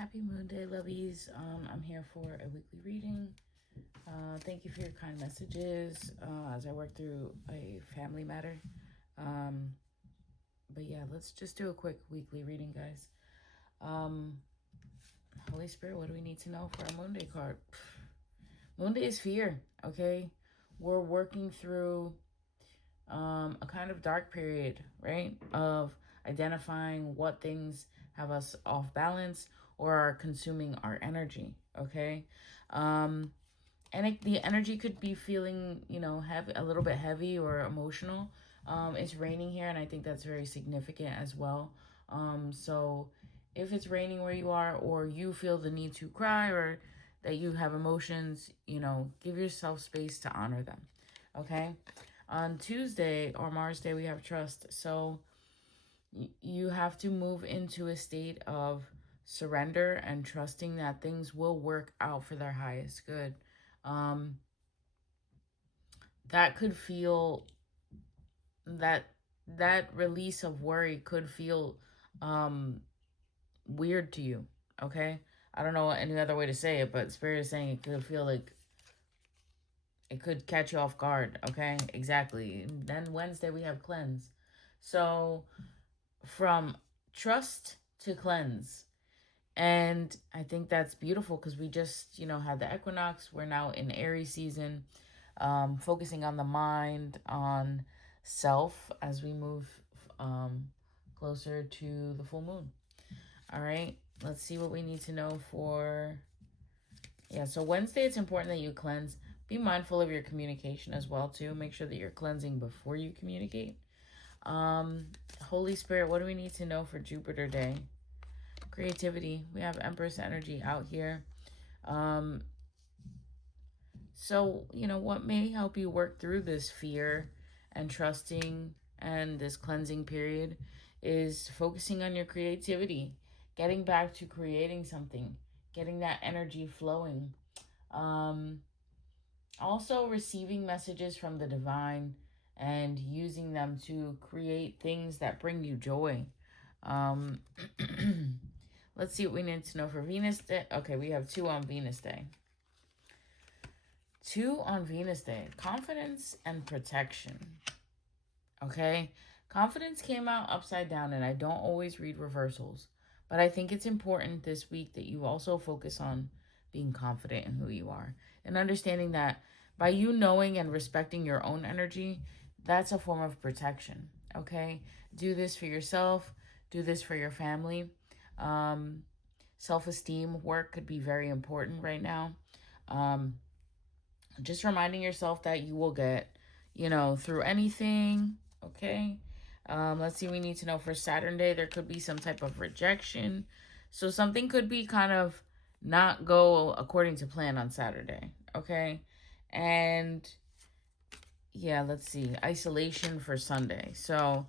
Happy Moon Day, lovies. I'm here for a weekly reading. Thank you for your kind messages as I work through a family matter. But yeah, let's just do a quick weekly reading, guys. Holy Spirit, what do we need to know for our Moon Day card? Moon Day is fear, okay? We're working through a kind of dark period, right? Of identifying what things have us off balance or are consuming our energy, okay? And the energy could be feeling, heavy, a little bit heavy or emotional. It's raining here, and I think that's very significant as well. So if it's raining where you are, or you feel the need to cry, or that you have emotions, give yourself space to honor them, okay? On Tuesday or Mars Day, we have trust. So you have to move into a state of surrender and trusting that things will work out for their highest good. That could feel that release of worry could feel weird to you, okay? I don't know any other way to say it, but Spirit is saying it could feel like it could catch you off guard, okay? Exactly. Then Wednesday we have cleanse. So from trust to cleanse. And I think that's beautiful because we just, had the equinox. We're now in Aries season, focusing on the mind, on self as we move closer to the full moon. All right, let's see what we need to know for... Yeah, so Wednesday, it's important that you cleanse. Be mindful of your communication as well, too. Make sure that you're cleansing before you communicate. Holy Spirit, what do we need to know for Jupiter Day? Creativity. We have Empress energy out here. So, what may help you work through this fear and trusting and this cleansing period is focusing on your creativity, getting back to creating something, getting that energy flowing. Also receiving messages from the divine and using them to create things that bring you joy. Let's see what we need to know for Venus Day. Okay, we have 2 on Venus Day. 2 on Venus Day. Confidence and protection. Okay? Confidence came out upside down, and I don't always read reversals. But I think it's important this week that you also focus on being confident in who you are. And understanding that by you knowing and respecting your own energy, that's a form of protection. Okay? Do this for yourself. Do this for your family. Self-esteem work could be very important right now. Just reminding yourself that you will get, through anything. Okay. Let's see, we need to know for Saturn Day, there could be some type of rejection. So something could be kind of not go according to plan on Saturday. Okay. And yeah, let's see, isolation for Sunday. So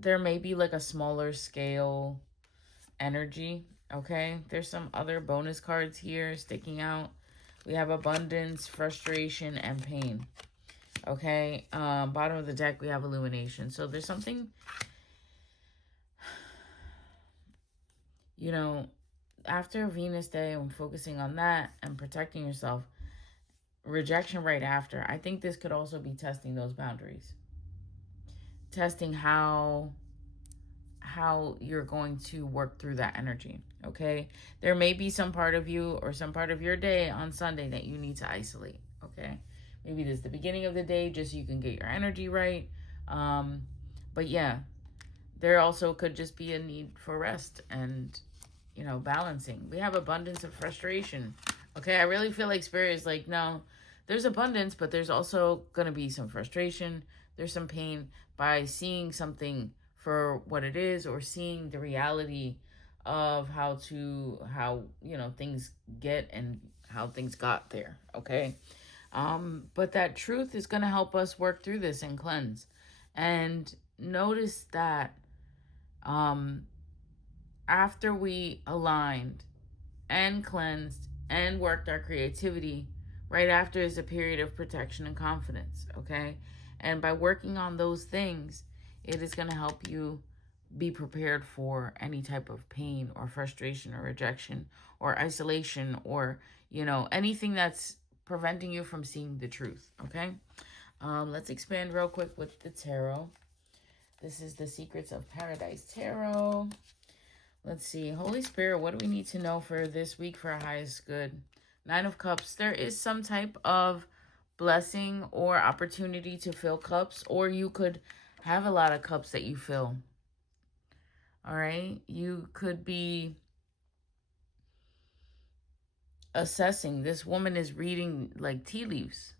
there may be like a smaller scale energy. Okay. There's some other bonus cards here sticking out. We have abundance, frustration, and pain. Okay. Bottom of the deck, we have illumination. So there's something, after Venus Day, I'm focusing on that and protecting yourself. Rejection right after. I think this could also be testing those boundaries. Testing how you're going to work through that energy, okay? There may be some part of you or some part of your day on Sunday that you need to isolate, okay? Maybe this is the beginning of the day just so you can get your energy right. But yeah, there also could just be a need for rest and, balancing. We have abundance of frustration, okay? I really feel like Spirit is like, no, there's abundance, but there's also going to be some frustration. There's some pain by seeing something for what it is, or seeing the reality of how things get and how things got there, okay? But that truth is going to help us work through this and cleanse. And notice that after we aligned and cleansed and worked our creativity, right after is a period of protection and confidence, okay? And by working on those things, it is going to help you be prepared for any type of pain or frustration or rejection or isolation or, anything that's preventing you from seeing the truth. Okay. Let's expand real quick with the tarot. This is the Secrets of Paradise Tarot. Let's see. Holy Spirit, what do we need to know for this week for our highest good? Nine of Cups. There is some type of blessing or opportunity to fill cups, or you could have a lot of cups that you fill. All right. You could be assessing. This woman is reading like tea leaves,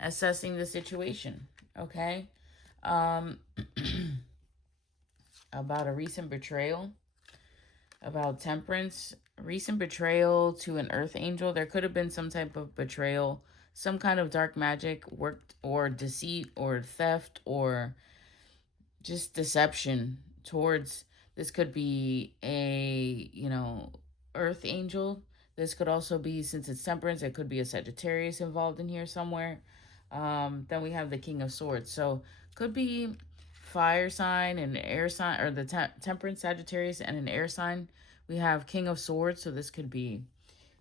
assessing the situation. Okay. About a recent betrayal, about temperance, recent betrayal to an earth angel. There could have been some type of betrayal, some kind of dark magic worked, or deceit or theft or just deception towards, this could be a, earth angel. This could also be, since it's temperance, it could be a Sagittarius involved in here somewhere. Then we have the King of Swords. So could be fire sign and air sign, or the temperance Sagittarius and an air sign. We have King of Swords. So this could be,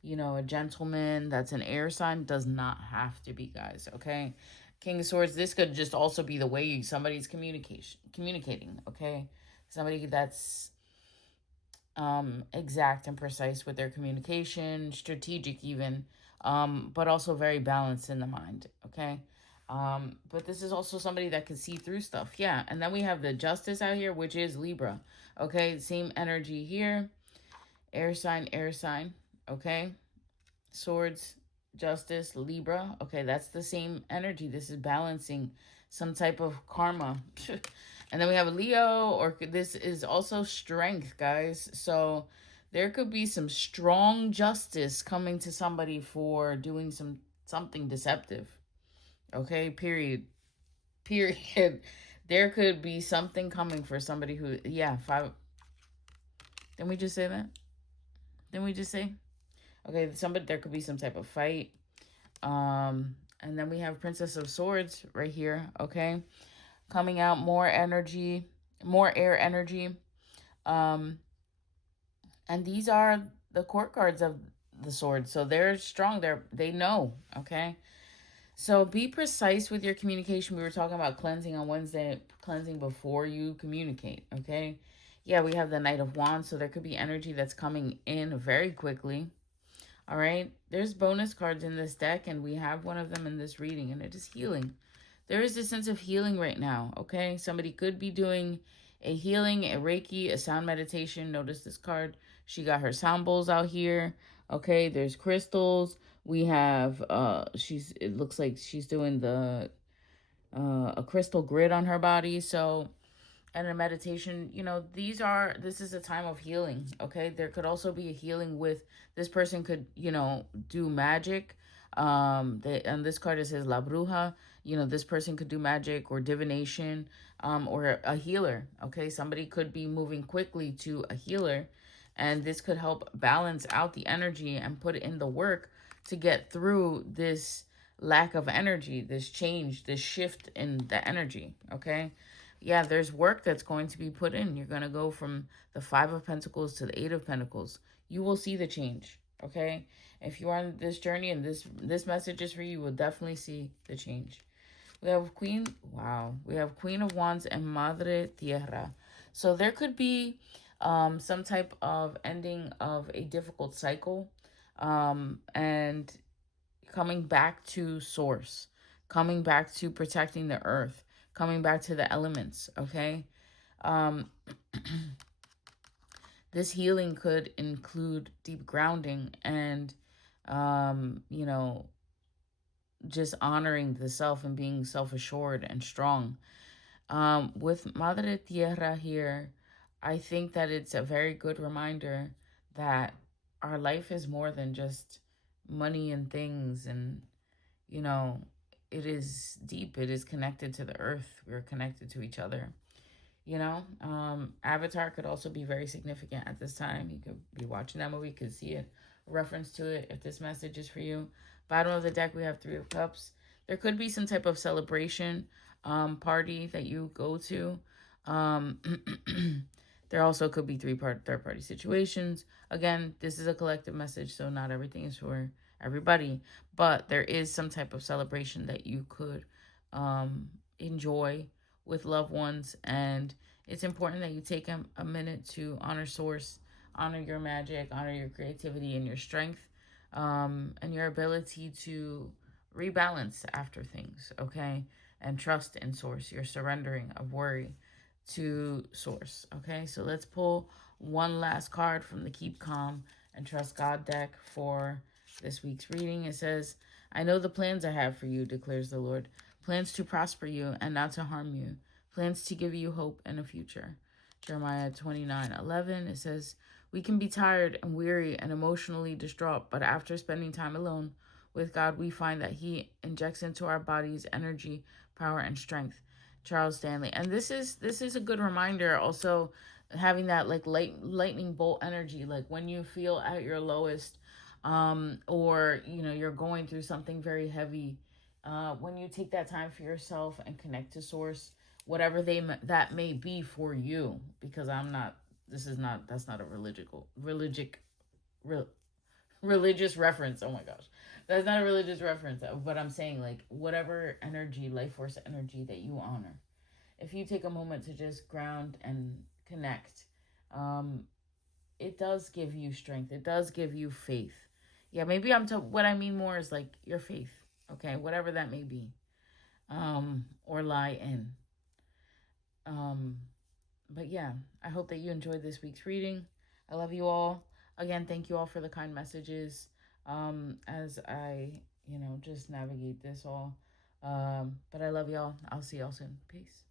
a gentleman that's an air sign. Does not have to be, guys. Okay. King of Swords. This could just also be the way somebody's communicating. Okay. Somebody that's exact and precise with their communication, strategic even, but also very balanced in the mind. Okay. But this is also somebody that can see through stuff. Yeah. And then we have the Justice out here, which is Libra. Okay. Same energy here. Air sign, air sign. Okay. Swords, Justice, Libra. Okay. That's the same energy. This is balancing some type of karma. And then we have a Leo, or this is also strength, guys. So there could be some strong justice coming to somebody for doing something deceptive. Okay, period. There could be something coming for somebody who, yeah, five. Didn't we just say that? Didn't we just say? Okay, there could be some type of fight. And then we have Princess of Swords right here, okay? Coming out, more energy, more air energy. And these are the court cards of the sword. So they're strong. They know, okay? So be precise with your communication. We were talking about cleansing on Wednesday, cleansing before you communicate, okay? Yeah, we have the Knight of Wands, so there could be energy that's coming in very quickly. All right? There's bonus cards in this deck, and we have one of them in this reading, and it is healing. There is a sense of healing right now, okay? Somebody could be doing a healing, a Reiki, a sound meditation. Notice this card. She got her sound bowls out here, okay? There's crystals. We have, it looks like she's doing a crystal grid on her body. So, and a meditation, this is a time of healing, okay? There could also be a healing with, this person could, do magic. And this card, it says La Bruja. This person could do magic or divination, or a healer, okay? Somebody could be moving quickly to a healer, and this could help balance out the energy and put in the work to get through this lack of energy, this change, this shift in the energy, okay? Yeah, there's work that's going to be put in. You're going to go from the Five of Pentacles to the Eight of Pentacles. You will see the change, okay? If you're on this journey and this message is for you, you will definitely see the change. We have Queen of Wands and Madre Tierra. So there could be some type of ending of a difficult cycle, and coming back to source, coming back to protecting the earth, coming back to the elements, okay? This healing could include deep grounding and, just honoring the self and being self-assured and strong. With Madre Tierra here, I think that it's a very good reminder that our life is more than just money and things, and, it is deep. It is connected to the earth. We're connected to each other. Avatar could also be very significant at this time. You could be watching that movie, could see it, reference to it if this message is for you. Bottom of the deck, we have Three of Cups. There could be some type of celebration party that you go to. There also could be third party situations. Again, this is a collective message, so not everything is for everybody, but there is some type of celebration that you could enjoy with loved ones, and it's important that you take a minute to honor source, honor your magic, honor your creativity and your strength, and your ability to rebalance after things, okay? And trust in source, your surrendering of worry to source, okay? So let's pull one last card from the Keep Calm and Trust God deck for this week's reading. It says, I know the plans I have for you, declares the Lord. Plans to prosper you and not to harm you. Plans to give you hope and a future. Jeremiah 29:11. It says, we can be tired and weary and emotionally distraught, but after spending time alone with God, we find that He injects into our bodies energy, power, and strength. Charles Stanley. And this is a good reminder also, having that like lightning bolt energy, like when you feel at your lowest, or you're going through something very heavy, when you take that time for yourself and connect to source, whatever that may be for you, because that's not a religious reference. Oh my gosh, that's not a religious reference, but I'm saying, like, whatever energy, life force energy that you honor, if you take a moment to just ground and connect, it does give you strength. It does give you faith. Yeah, maybe what I mean more is like your faith, okay, whatever that may be, or lie in. But yeah, I hope that you enjoyed this week's reading. I love you all. Again, thank you all for the kind messages, as I, just navigate this all. But I love y'all. I'll see y'all soon. Peace.